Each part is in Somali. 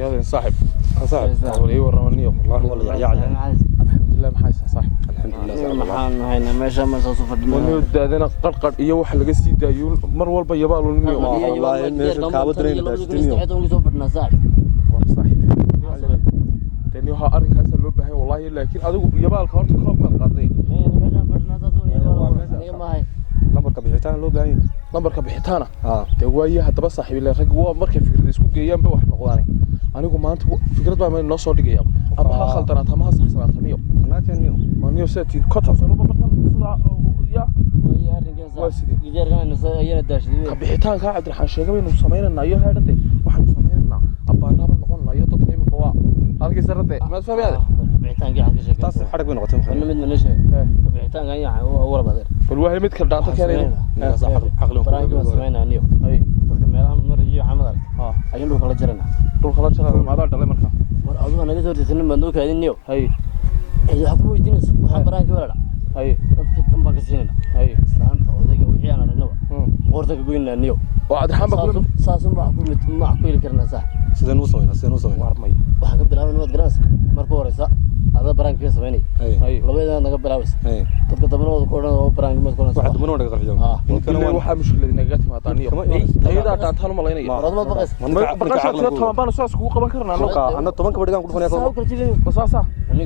ورياضي صاحب ولي ورماني والله يا الحمد لله محايس صاحب الحمد لله maxaan hayna meesha ma soo fadhino ونيو دادنا قرقر iyo wax laga sii daayo mar walba yabaal niyo wallahi meesha ka wadreen daastinyo soo fadhina saaxib war saaxib tani waxa arrinkaas loo baahan wallahi laakiin adigu yabaalka horta koobka qaaday meesha fadhina soo maahay lambarka bixitaan loo baahan yahay lambarka bixitaana de waaye hadaba saaxiib ilaa rag waa markay fikrad isku geeyaan ba wax noqdaan anigu maanta fikrad baa ma noo soo dhigaya ama ha khaldanaata ama ha saxsanaata niyo niyo seetiin kota soo bartan sida ya bixitaanka Cabdiraxmaan sheegay inuu sameeynayo heedade waxaan sameeynaa abaanaba noqonayo dadka imika waa halkii sarade ma fahmiyade bixitaanka xaq sheegay taas xarag bay noqotay mid ma leeshay bixitaanka yahay wala badan bal waa mid ka dhaanta keenay aqlin baraanka sameeynaa niyo ay dadka meelaha mariyo xamadar ayuu dhulka la jirana maada dhalay marka war adigu anaga soo tirsan ma noo kaadin niyo hay waxa ku weydiinayso waxa baraanka wala hay dadka dhanba ka siinayna hay islaanta odayga wixii aan aragnaba qorta ka goynaa niyo oo Cabdiraxmaan saasun baa ku mid ma ku heli karnaa sax sideen u sameeyna warmay waxa ka bilaabay nabad garaas markuu horeysa ada baraanka ka sameynay hay labadeeda naga bilaabay dadka dabnooda ku oran oo baraanka mid koran waxa dabnooda naga qarxiyo ninkana waxa mushkilad naga timaada niyo ayada dhaantaan ma leeynay radmad baqas baqasha toban baan soo isku qaban karnaa anna toban ka badhigaan ku dhufanaya wasaasa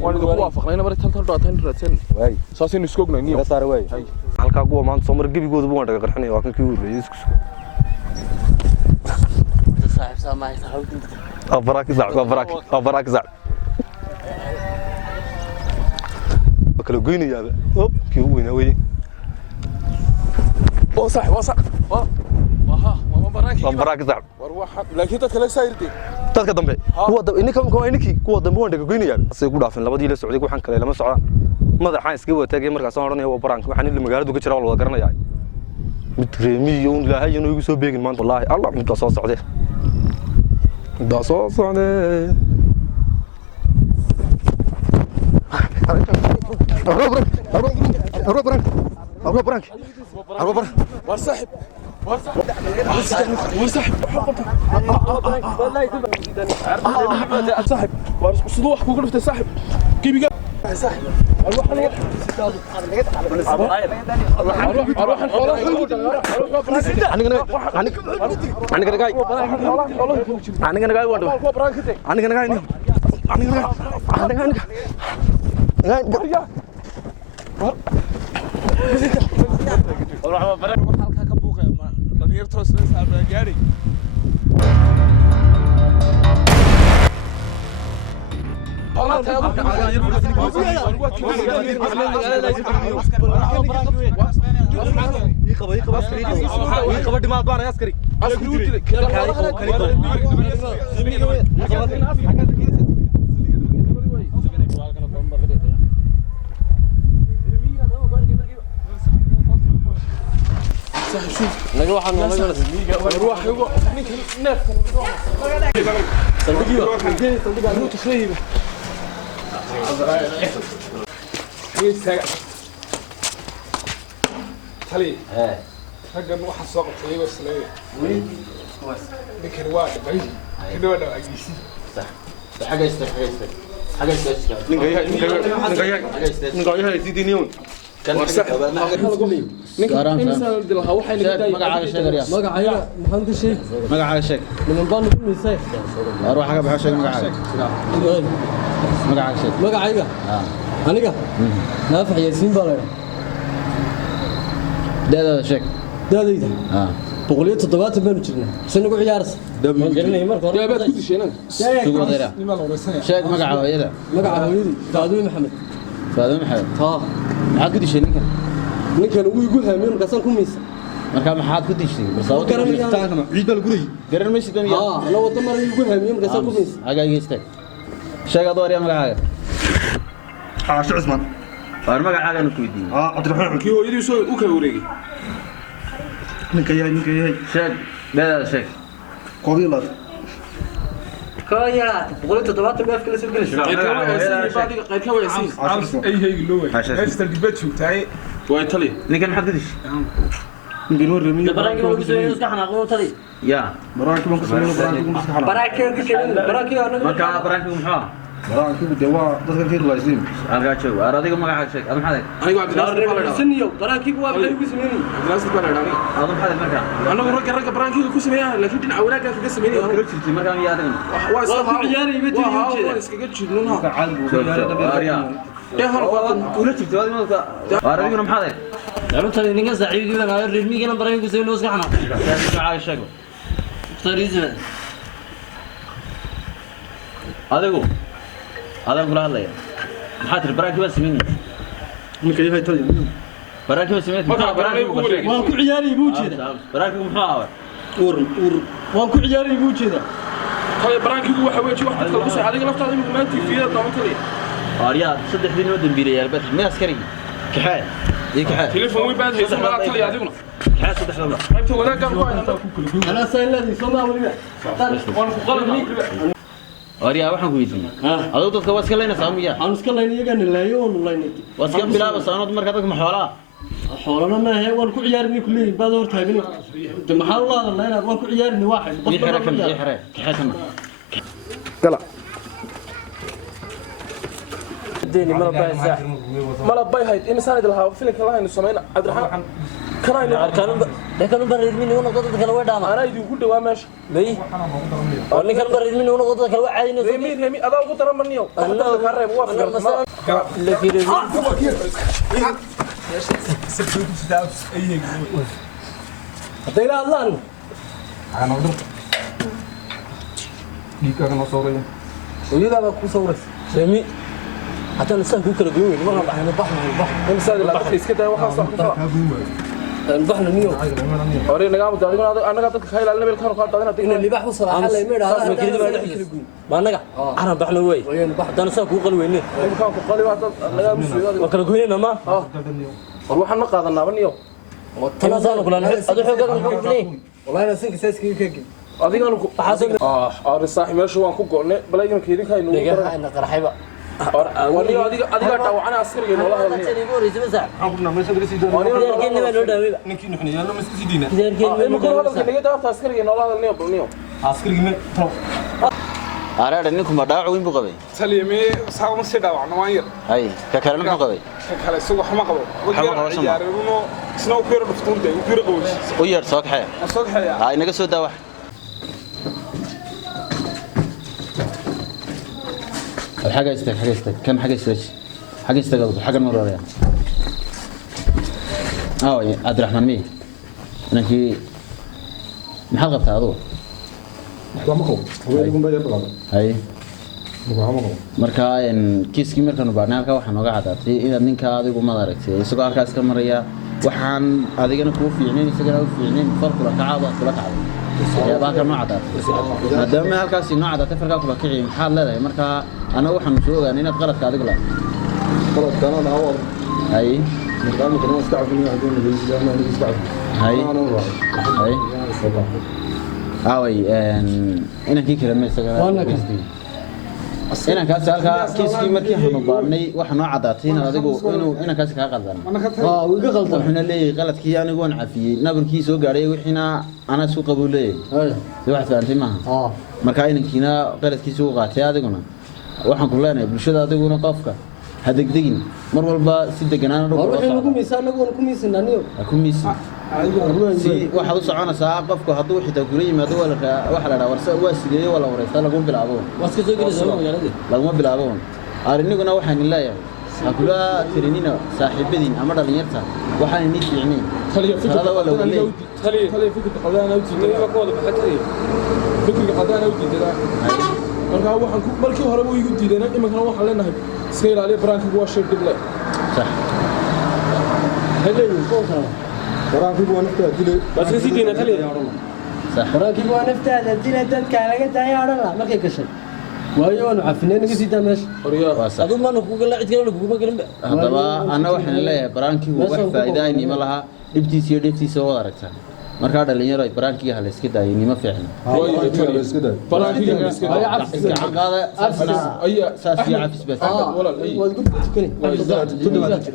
waan idinku waafaqnayna mar tan dhaataan raadsan way saasin isku ognay niyo saar way halka kuwa maanta soo mar gibigooda buu naga qarxinay waa kan kii horeeyay isku saaxib saamaay saaxib abaraak zac kala goynayaa oo kii ugu weynaa way oo sax baraak zac war waxa laakiin dadka la saayirtay dadka dambe kuwa dambe waan dhaga goynayaa asay ku dhaafin labadii la socday waxaan kale lama socdaan madaxaan iska wataagay markaas aan oranayo waa baraanka waxaan in magaalada ka jira wada garanayaa mid reemiyo un ilaahay inuu igu soo beegin maanta wallahi allah mid soo socday صاحب صدوح كوكل في صاحب كيف صاحب اروح تلي رجع نروح السوق تلي بس ليه نكر واحد بعيد كده ولا أجيسي صح حاجة يستحق حاجة يستحق نقايها تيجي نيون كان صح نكر دلها وحي مقعد شجر يا مقعد محمد الشيخ مقعد شجر من ضمن كل مساء أروح حاجة بحشة مقعد مقعد شجر مقعد أنا نافع ياسين بالله ده شك ده بقولي تطبيقات بين جرنا سنقول عيارس جرنا مرة يا بيت كل شيء شك مقعد هيدا مقعد هيدي فادوي محمد maxaad ku dishay ninkan uu igu haameen qasan ku miis marka maxaad ku dishay ciid baa lagu leeyahay garan ma sidoo miyaa la wada mar igu haameen qasan ku miis hagaagiste sheegad war magacaaga عاش عثمان war magacaaga ku weydiin عبد الرحمن كيو يدي سو او كلا wareegi ninka yahay sheeg dada sheeg qobiilad كايا بقولي تطبيقات بين كل سنة أي هي لوي هاي تلقيت شو تاعي وايتلي ninkan maxaad ku dishay نقول رمي براكي ما كسبين اسك حناقون تلي يا براكي ما كسبين براكي ما كسبين براكي كسبين براكي ما كان براكي محا براكي دواء dadka kii laaysin arga joog aradiga magaca sheeg ad maxaad aniga waa siniyo براكي waa maxay ku sameeyeen glass baa dhaani ad maxaad marka anagu ragga braanki ku sameeyay laakiin dhinaca wanaagga ka sameeyay kala jirtay marka aan yaadin waa iska ciyaarey ma jirin waa iskaga jidnuna arya ee hal wadan kula jirtay wadi marka aradiga maxaad عرفت اللي نقص عيدي انا رمي كان براكي كسبين اسك حنا magaca sheeg طريزه adigu adan kula hadlaya maxaad tir baraaki baa sameeyay ninka yahay tali baraaki baa sameeyay baraaki waan ku ciyaarey buu jeeda baraaki muxuu ahaa waan ku ciyaarey buu jeeda tali braankigu waxa weeye wax dadka lagu soo adiga laftaada inuu maanta fiida daawan tali arya saddex din oo dambiilayay bad ma askari kaxay kaxay telefoon way baad haysan ma tali adiguna kaxay saddex daba qaybta wanaagga ku hayna ana sayladii Soomaaliya waan ku qalmi arya waxaan ku weydiiyay adoo dadka waa iska leeyna saamiya aan iska leeyahay iyaga leeyo oo leeyahay waa iska bilaabo saanad marka dadka maxoolaa xoolana ma ahay waan ku ciyaarinay kullee baad hor taagan maxaa la hadlaynaa waan ku ciyaarinay waaxid qof xira kan xira kaxay gala ديني ما بايسا ما باي هاي إن سند لها فيلم كلاه إنه سمعنا عبد الرحمن كان كانوا بريد مني وانا قطت كانوا وين دام أنا يدي كل دوام ماشي ليه اللي كان بريد مني وانا قطت كانوا عادي رمي أذا قلت أنا منيو أنا كارم وافق اللي في رمي هذيلا الله أنا أقدر ديك أنا صوري ويلا بكو صورة رمي حتى لسه كوكر بيوي ما راح نبحنا البحر إن سند لها بس كده واحد صح البحر نيو أوري نجام داري أنا قلت خيال على النبي كانوا قاعدين إن اللي بحث صراحة لا يمر هذا ما نجح أنا بحنا وين حتى لسه كوكر وين اللي كانوا قالي واحد نجام مسوي وكانوا قويين ما والله حنا قاعدين نبنيو أنا زانو كلنا هذا حاجة كوكلين والله أنا سنك ساس كيك أديك أنا حاسب أوري صاحي ماشي وان كوكو بلاقيهم كيرين كاي نور نجح أنا قرحيبة وأنا أديك دعوانا عسكري والله هذا أنا نكون بداع وين بقبي سليمي ساوم سيدا وعنا وين أي ككلام بقبي كلا سوق حماقة وجر يارونو سنو كير دفتون ده وكير قوش وير صاق حياة صوت حياة هاي نقص ده واحد الحاجة يستك كم حاجة يستك حاجة مرة يعني عبد الرحمن مي أنا كي محل قبتها هذا هاي marka kiiskii markaan u baarnay halka waxaan oga cadaatay in ninka adigu ma aragtay isagoo halkaas ka maraya waxaan adigana ku fiicneen isagana u fiicneen farqula kacaaba kula kacay yaa baa ka ma cadaatay maadaama halkaas inoo cadaatay farqa kula kicay maxaa leedahay marka ana waxaan soo ogaanay inaad qaladka adiga la qaladkana awal hay markaan kana istaafin hadii la istaafin hay inankii kale ma isaga inankaas halkaa kiiskii markii aanu baarnay waxa noo cadaatay in adigu inankaas kaa qaldan wiiga qaldan wuxuuna leeyahay qaladkii anigu waan cafiyey nabarkii soo gaadhay wixiina ana suu qabu leeyahay wax faantay maaha marka inankiina qaladkiisa uu qaatay adiguna waxaan ku leenahay bulshada adiguna qofka ha degdegin mar walba si deganaan oo waxaan ugu miisaanagu ku miisananiyo ku miisan si waxa u soconaysaa qofku hadduu xitaa kula yimaado waxa la warsa waa sidee wala wareysta lagu bilaabo waska soo gelaysaa magaalada lagu bilaabo ariniguna waxaan leeyahay hakula tirinina saaxiibadiin ama dhalinyarta waxaan inii fiicnay talada wala wali taliya fikirka qadaan u jiiday ma kooda baxatay fikirka qadaan u jiiday marka waxaan markii hore uu igu diiday imankana waxaan leenahay iska ilaaliya baraankigu waa shay dibla صح هلي فوقها baraankigu waa nafta dilay بس سيدينا تلي صح براكي waa naftaada dilay dadka laga daayaadhan la markay gashay waayo aan cafneen naga sii daamesh aduu ma ku galay cid kale lagu ma galin ba hadaba ana waxaan leeyahay baraankigu wax faa'iido ma laha dhibtiisa wada aragtaa marka dhalinyaro baraankiga hal iska daayay nima fiicna baraankiga iska qaada saas iyo cafis bas waa gud tukani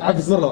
عفس مرة